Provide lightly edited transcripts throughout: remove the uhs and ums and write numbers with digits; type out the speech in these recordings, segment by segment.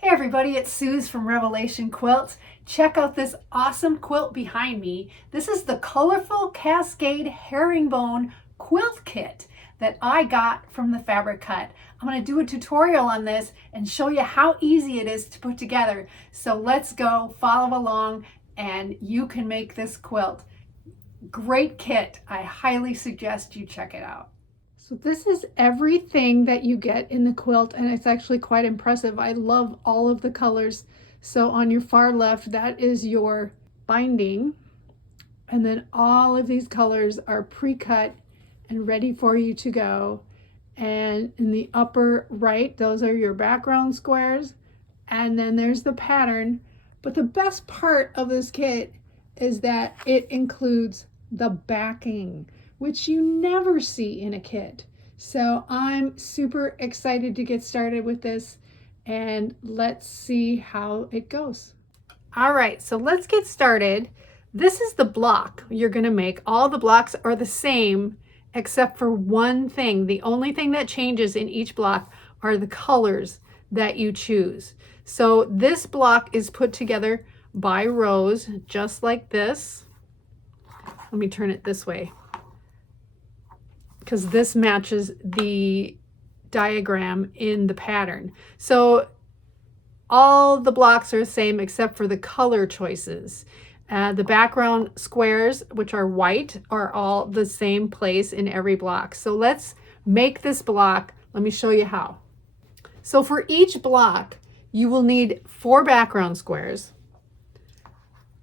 Hey everybody, it's Suze from Revelation Quilts. Check out this awesome quilt behind me. This is the colorful Cascade Herringbone quilt kit that I got from the Fabric Cut. I'm going to do a tutorial on this and show you how easy it is to put together. So let's go, follow along, and you can make this quilt. Great kit. I highly suggest you check it out. So this is everything that you get in the quilt, and it's actually quite impressive. I love all of the colors. So on your far left, that is your binding, and then all of these colors are pre-cut and ready for you to go. And in the upper right, those are your background squares, and then there's the pattern. But the best part of this kit is that it includes the backing, which you never see in a kit. So I'm super excited to get started with this, and let's see how it goes. All right, so let's get started. This is the block you're gonna make. All the blocks are the same except for one thing. The only thing that changes in each block are the colors that you choose. So this block is put together by rows, just like this. Let me turn it this way, because this matches the diagram in the pattern. So all the blocks are the same except for the color choices. The background squares, which are white, are all the same place in every block. So let's make this block. Let me show you how. So for each block, you will need 4 background squares,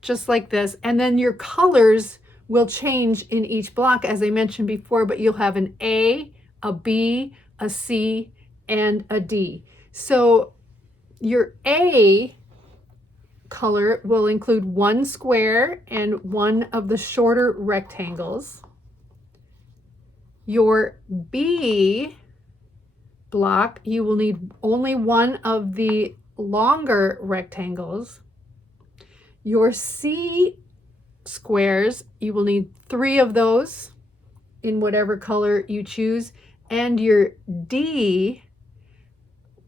just like this, and then your colors will change in each block, as I mentioned before, but you'll have an A, a B, a C, and a D. So your A color will include 1 square and 1 of the shorter rectangles. Your B block, you will need only 1 of the longer rectangles. Your C squares, you will need 3 of those in whatever color you choose, and your D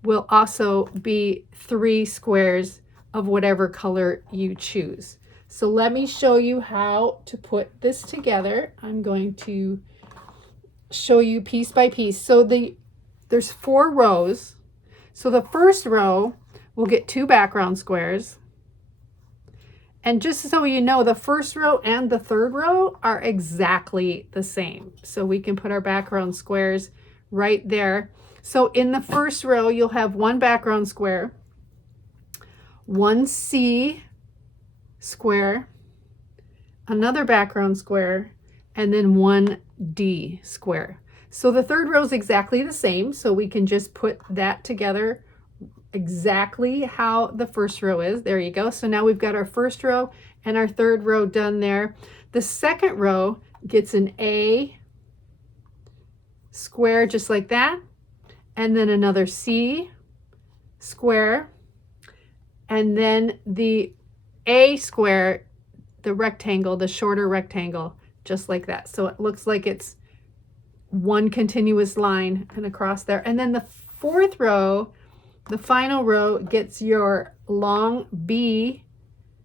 will also be 3 squares of whatever color you choose. So let me show you how to put this together. I'm going to show you piece by piece. So there's 4 rows. So the first row will get 2 background squares. And just so you know, the first row and the third row are exactly the same. So we can put our background squares right there. So in the first row, you'll have 1 background square, 1 C square, another background square, and then 1 D square. So the third row is exactly the same. So we can just put that together exactly how the first row is. There you go. So now we've got our first row and our third row done there. The second row gets an A square, just like that, and then another C square, and then the A square, the rectangle, the shorter rectangle, just like that. So it looks like it's one continuous line and across there. And then the fourth row, the final row, gets your long B,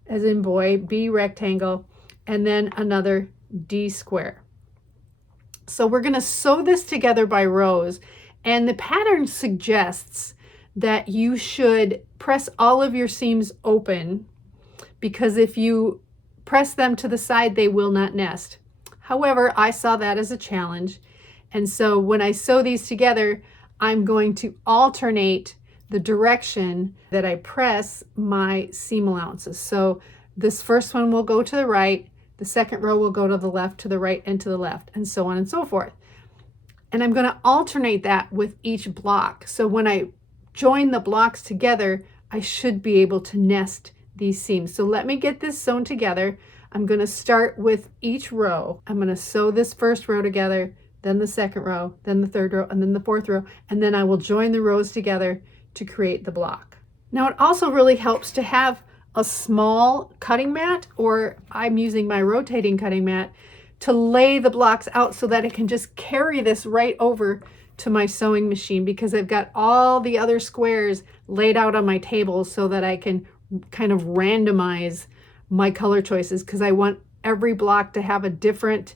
as in boy, B rectangle, and then another D square. So we're going to sew this together by rows, and the pattern suggests that you should press all of your seams open, because if you press them to the side, they will not nest. However, I saw that as a challenge, and so when I sew these together, I'm going to alternate the direction that I press my seam allowances. So this first one will go to the right, the second row will go to the left, to the right, and to the left, and so on and so forth. And I'm going to alternate that with each block. So when I join the blocks together, I should be able to nest these seams. So let me get this sewn together. I'm going to start with each row. I'm going to sew this first row together, then the second row, then the third row, and then the fourth row, and then I will join the rows together to create the block. Now it also really helps to have a small cutting mat, or I'm using my rotating cutting mat, to lay the blocks out so that it can just carry this right over to my sewing machine because I've got all the other squares laid out on my table so that I can kind of randomize my color choices because I want every block to have a different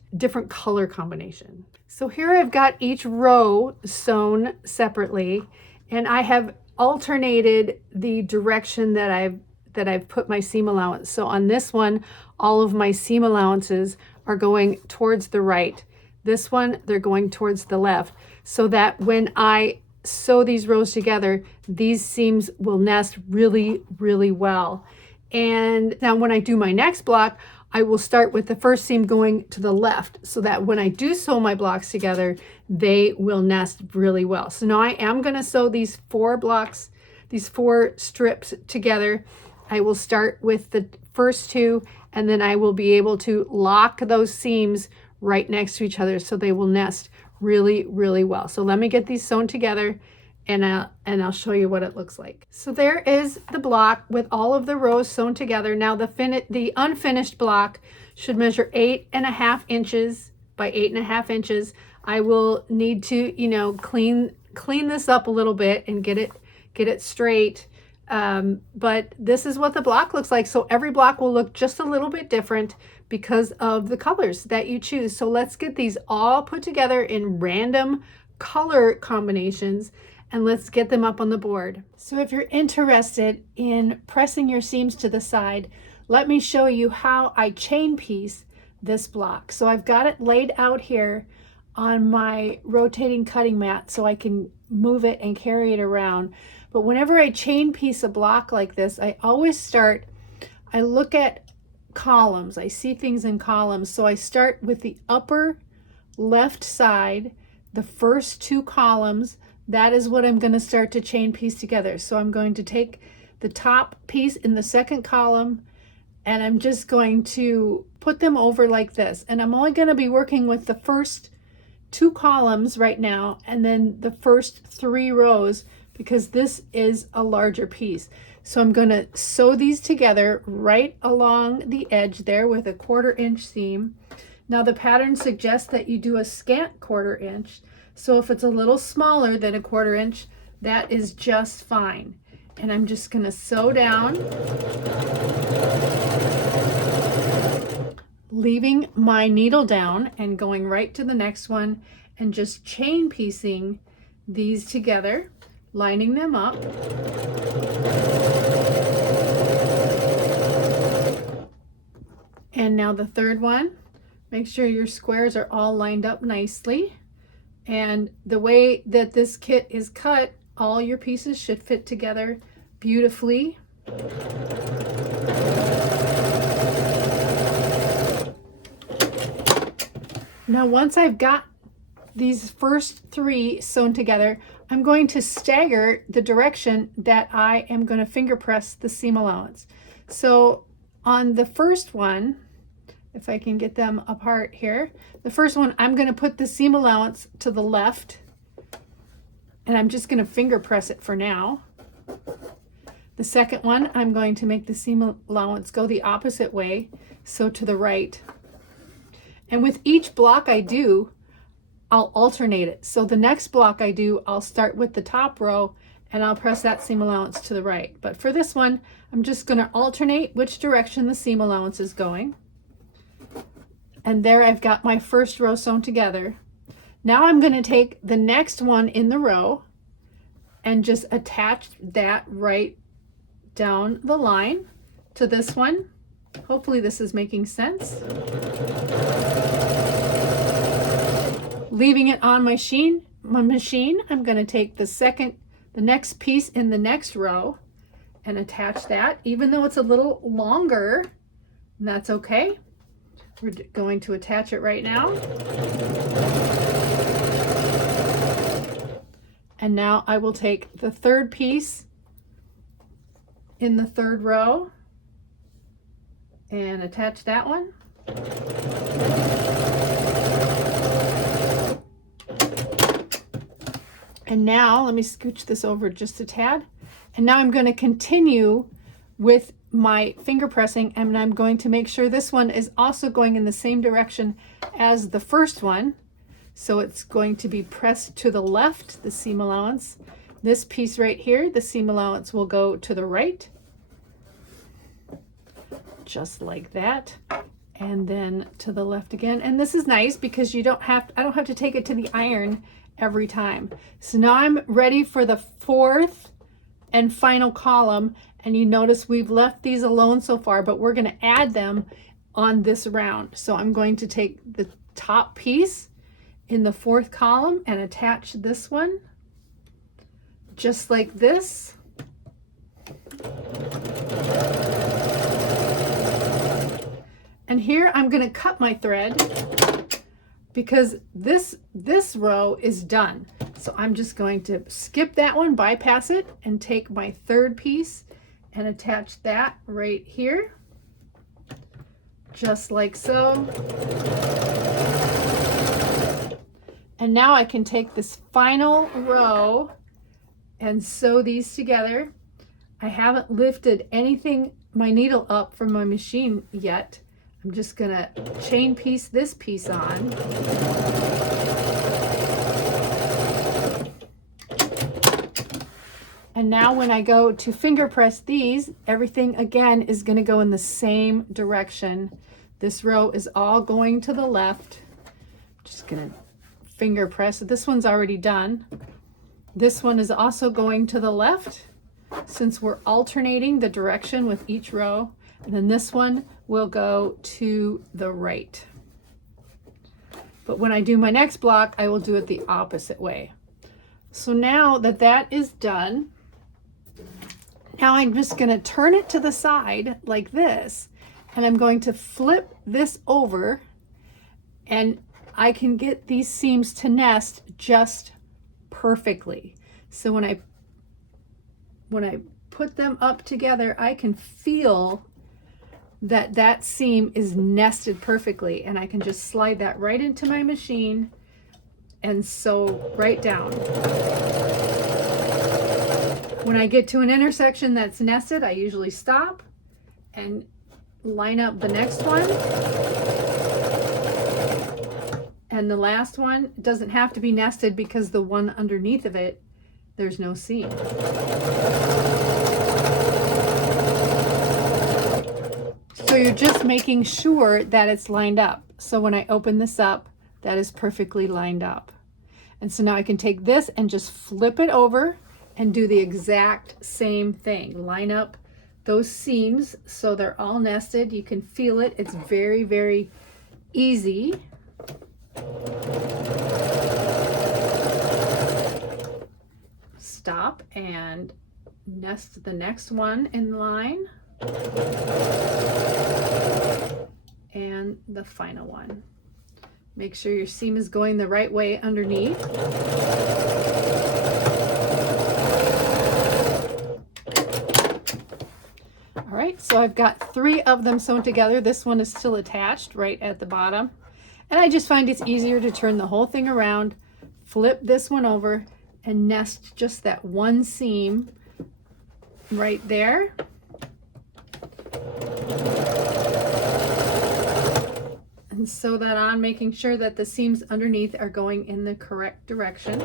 color combination. So here I've got each row sewn separately, and I have alternated the direction that I've put my seam allowance. So on this one, all of my seam allowances are going towards the right. This one, they're going towards the left, so that when I sew these rows together, these seams will nest really, really well. And now when I do my next block, I will start with the first seam going to the left so that when I do sew my blocks together, they will nest really well. So now I am going to sew these 4 blocks, these 4 strips together. I will start with the first 2, and then I will be able to lock those seams right next to each other so they will nest really, really well. So let me get these sewn together, and I'll show you what it looks like. So there is the block with all of the rows sewn together. Now the unfinished block should measure 8.5 inches by 8.5 inches. I will need to, you know, clean this up a little bit and get it straight. But this is what the block looks like. So every block will look just a little bit different because of the colors that you choose. So let's get these all put together in random color combinations, and let's get them up on the board. So if you're interested in pressing your seams to the side, let me show you how I chain piece this block. So I've got it laid out here on my rotating cutting mat so I can move it and carry it around. But whenever I chain piece a block like this, I always I look at columns. I see things in columns. So I start with the upper left side, the first 2 columns. That is what I'm going to start to chain piece together. So I'm going to take the top piece in the second column, and I'm just going to put them over like this. And I'm only going to be working with the first 2 columns right now, and then the first 3 rows, because this is a larger piece. So I'm going to sew these together right along the edge there with a 1/4 inch seam. Now the pattern suggests that you do a scant 1/4 inch. So if it's a little smaller than a 1/4 inch, that is just fine. And I'm just going to sew down, leaving my needle down and going right to the next one and just chain piecing these together, lining them up. And now the third one, make sure your squares are all lined up nicely. And the way that this kit is cut, all your pieces should fit together beautifully. Now once I've got these first 3 sewn together, I'm going to stagger the direction that I am going to finger press the seam allowance. So on the first one, if I can get them apart here, the first one, I'm going to put the seam allowance to the left, and I'm just going to finger press it for now. The second one, I'm going to make the seam allowance go the opposite way, so to the right. And with each block I do, I'll alternate it. So the next block I do, I'll start with the top row and I'll press that seam allowance to the right. But for this one, I'm just going to alternate which direction the seam allowance is going. And there I've got my first row sewn together. Now I'm going to take the next one in the row and just attach that right down the line to this one. Hopefully this is making sense. Leaving it on my machine, I'm going to take the next piece in the next row and attach that, even though it's a little longer, and that's okay. We're going to attach it right now. And now I will take the third piece in the third row and attach that one. And now let me scooch this over just a tad. And now I'm going to continue with my finger pressing, and I'm going to make sure this one is also going in the same direction as the first one. So it's going to be pressed to the left, the seam allowance. This piece right here, the seam allowance will go to the right, just like that. And then to the left again. And this is nice because I don't have to take it to the iron every time. So now I'm ready for the fourth and final column. And you notice we've left these alone so far, but we're going to add them on this round. So I'm going to take the top piece in the fourth column and attach this one just like this. And here I'm going to cut my thread because this row is done. So I'm just going to skip that one, bypass it, and take my third piece and attach that right here, just like so. And now I can take this final row and sew these together. I haven't lifted anything, my needle up from my machine yet. I'm just gonna chain piece this piece on. And now when I go to finger press these, everything again is gonna go in the same direction. This row is all going to the left. Just gonna finger press. This one's already done. This one is also going to the left since we're alternating the direction with each row. And then this one will go to the right. But when I do my next block, I will do it the opposite way. So now that that is done, now I'm just going to turn it to the side like this, and I'm going to flip this over, and I can get these seams to nest just perfectly. So when I put them up together, I can feel that seam is nested perfectly, and I can just slide that right into my machine and sew right down. When I get to an intersection that's nested, I usually stop and line up the next one. And the last one doesn't have to be nested because the one underneath of it, there's no seam. So you're just making sure that it's lined up. So when I open this up, that is perfectly lined up. And so now I can take this and just flip it over and do the exact same thing. Line up those seams so they're all nested. You can feel it. It's very, very easy. Stop and nest the next one in line. And the final one. Make sure your seam is going the right way underneath. All right, so I've got 3 of them sewn together. This one is still attached right at the bottom. And I just find it's easier to turn the whole thing around, flip this one over, and nest just that one seam right there. And sew that on, making sure that the seams underneath are going in the correct direction.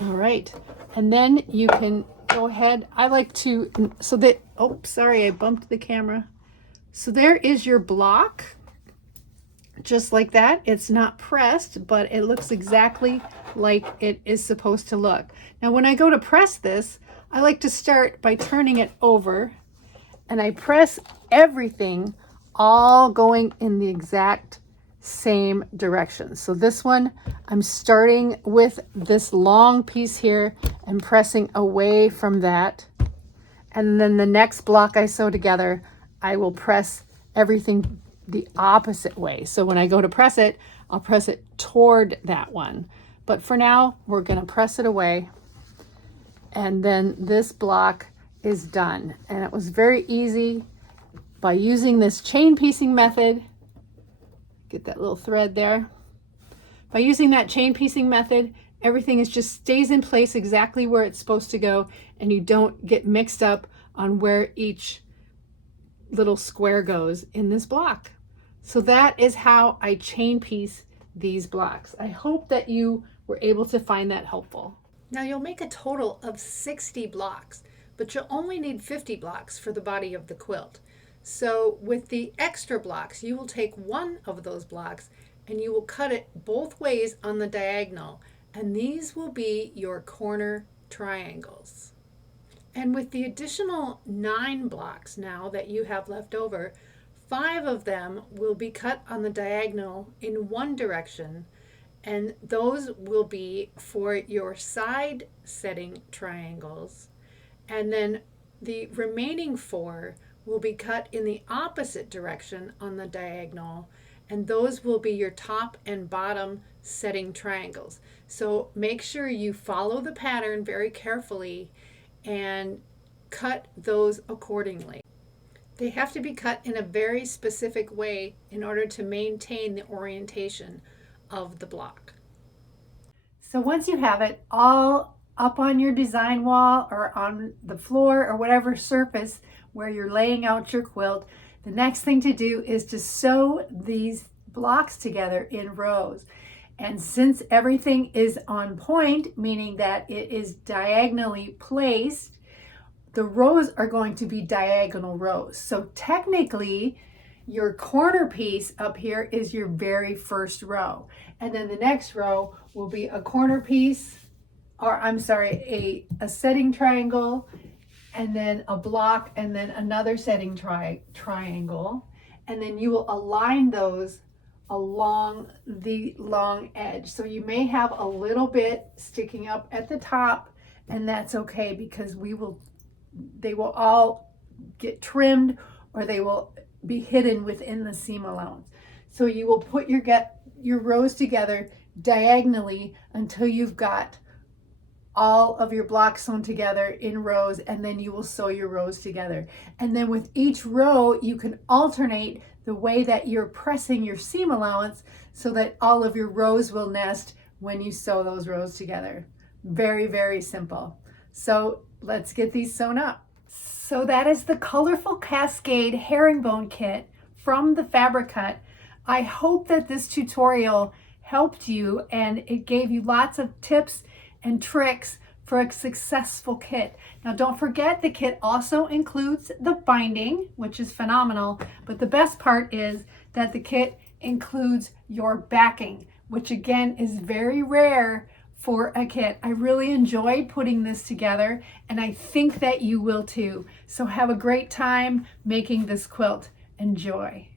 All right, and then you can go ahead. I like to, so that, oh, sorry, I bumped the camera. So there is your block, just like that. It's not pressed, but it looks exactly like it is supposed to look. Now, when I go to press this, I like to start by turning it over, and I press everything all going in the exact same direction. So this one, I'm starting with this long piece here and pressing away from that. And then the next block I sew together, I will press everything the opposite way. So when I go to press it, I'll press it toward that one. But for now, we're going to press it away. And then this block is done. And it was very easy by using this chain piecing method. Get that little thread there. By using that chain piecing method, everything is just stays in place exactly where it's supposed to go, and you don't get mixed up on where each little square goes in this block. So that is how I chain piece these blocks. I hope that you were able to find that helpful. Now you'll make a total of 60 blocks, but you'll only need 50 blocks for the body of the quilt. So with the extra blocks, you will take one of those blocks and you will cut it both ways on the diagonal, and these will be your corner triangles. And with the additional 9 blocks now that you have left over, 5 of them will be cut on the diagonal in one direction, and those will be for your side setting triangles. And then the remaining 4 will be cut in the opposite direction on the diagonal, and those will be your top and bottom setting triangles. So make sure you follow the pattern very carefully and cut those accordingly. They have to be cut in a very specific way in order to maintain the orientation of the block. So once you have it all up on your design wall or on the floor or whatever surface where you're laying out your quilt, the next thing to do is to sew these blocks together in rows. And since everything is on point, meaning that it is diagonally placed, the rows are going to be diagonal rows. So technically, your corner piece up here is your very first row. And then the next row will be a corner piece, or I'm sorry, a setting triangle, and then a block, and then another setting triangle. And then you will align those along the long edge. So you may have a little bit sticking up at the top, and that's okay, because they will all get trimmed, or they will be hidden within the seam allowance. So you will put your rows together diagonally until you've got all of your blocks sewn together in rows, and then you will sew your rows together. And then with each row, you can alternate the way that you're pressing your seam allowance so that all of your rows will nest when you sew those rows together. Very, very simple. So let's get these sewn up. So that is the colorful Cascade herringbone kit from the Fabric Cut. I hope that this tutorial helped you and it gave you lots of tips and tricks for a successful kit. Now don't forget, the kit also includes the binding, which is phenomenal, but the best part is that the kit includes your backing, which again is very rare for a kit. I really enjoyed putting this together, and I think that you will too. So have a great time making this quilt. Enjoy.